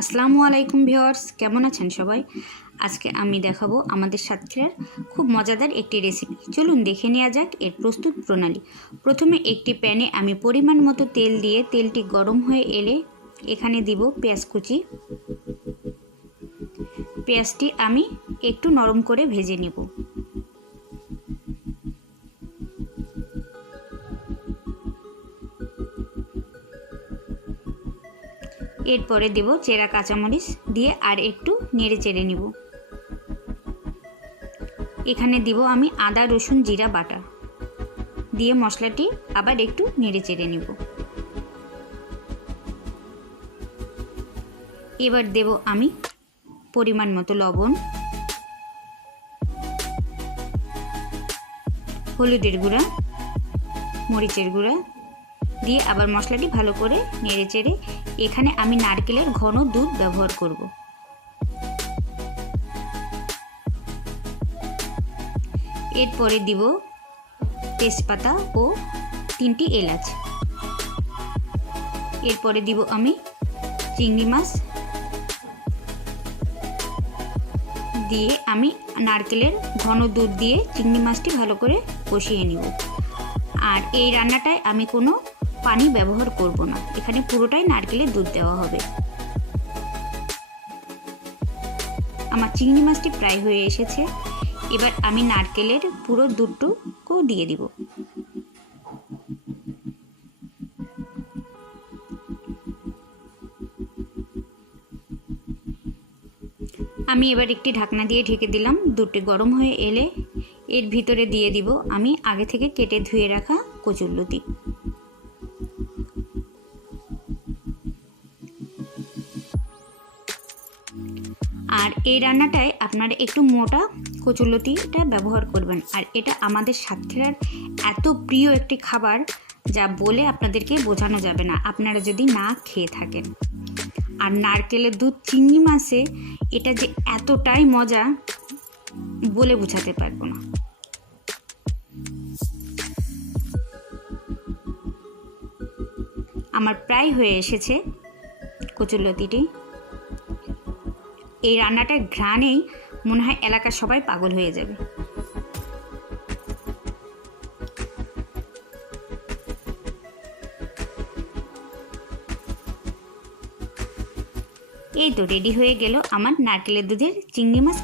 আসসালামু আলাইকুম ভিউয়ার্স, কেমন আছেন সবাই? আজকে আমি দেখাবো আমাদের সাতক্ষীরার খুব মজাদার একটি রেসিপি। চলুন দেখে নেওয়া যাক এর প্রস্তুত প্রণালী। প্রথমে একটি প্যানে আমি পরিমাণ মতো তেল দিয়ে তেলটি গরম হয়ে এলে এখানে দিব পেঁয়াজ কুচি। পেঁয়াজটি আমি একটু নরম করে ভেজে নেব। এরপরে দেব চেরা কাঁচামরিচ দিয়ে আর একটু নেড়ে চেড়ে নিব। এখানে দিব আমি আদা রসুন জিরা বাটা দিয়ে মশলাটি আবার একটু নেড়ে চেড়ে নিব। এবার দেব আমি পরিমাণ মতো লবণ, হলুদের গুঁড়া, মরিচের গুঁড়া দিয়ে আবার মশলাটি ভালো করে নেড়ে চেড়ে এখানে আমি নারকেলের ঘন দুধ ব্যবহার করব। এরপরে দিব তেজপাতা ও 3টি এলাচ। এরপরে দিব আমি চিংড়ি মাছ দিয়ে আমি নারকেলের ঘন দুধ দিয়ে চিংড়ি মাছটি ভালো করে কষিয়ে নিব। আর এই রান্নাটায় আমি কোনো পানি ব্যবহার করব না, এখানে পুরোটাই নারকেলের দুধ দেওয়া হবে। আমার চিংড়ি মাছটি প্রায় হয়ে এসেছে। এবার আমি নারকেলের পুরো দুধটুকু দিয়ে দিব। আমি এবার একটি ঢাকনা দিয়ে ঢেকে দিলাম। দুধটি গরম হয়ে এলে এর ভিতরে দিয়ে দিব আমি আগে থেকে কেটে ধুয়ে রাখা কচুরলতি। আর এই রান্নাটায় আপনারা একটু মোটা কচুরলতিটা ব্যবহার করবেন। আর এটা আমাদের সাতক্ষীরার এত প্রিয় একটি খাবার যা বলে আপনাদেরকে বোঝানো যাবে না আপনারা যদি না খেয়ে থাকেন। আর নারকেলের দুধ চিংড়ি মাছে এটা যে এতটাই মজা বলে বোঝাতে পারবো না। আমার প্রায় হয়ে এসেছে কচুরলতিটি। এই রান্নাটার ঘ্রাণেই মনে হয় এলাকার সবাই পাগল হয়ে যাবে। এই তো রেডি হয়ে গেল আমার নারকেলের দুধের চিংড়ি মাছ।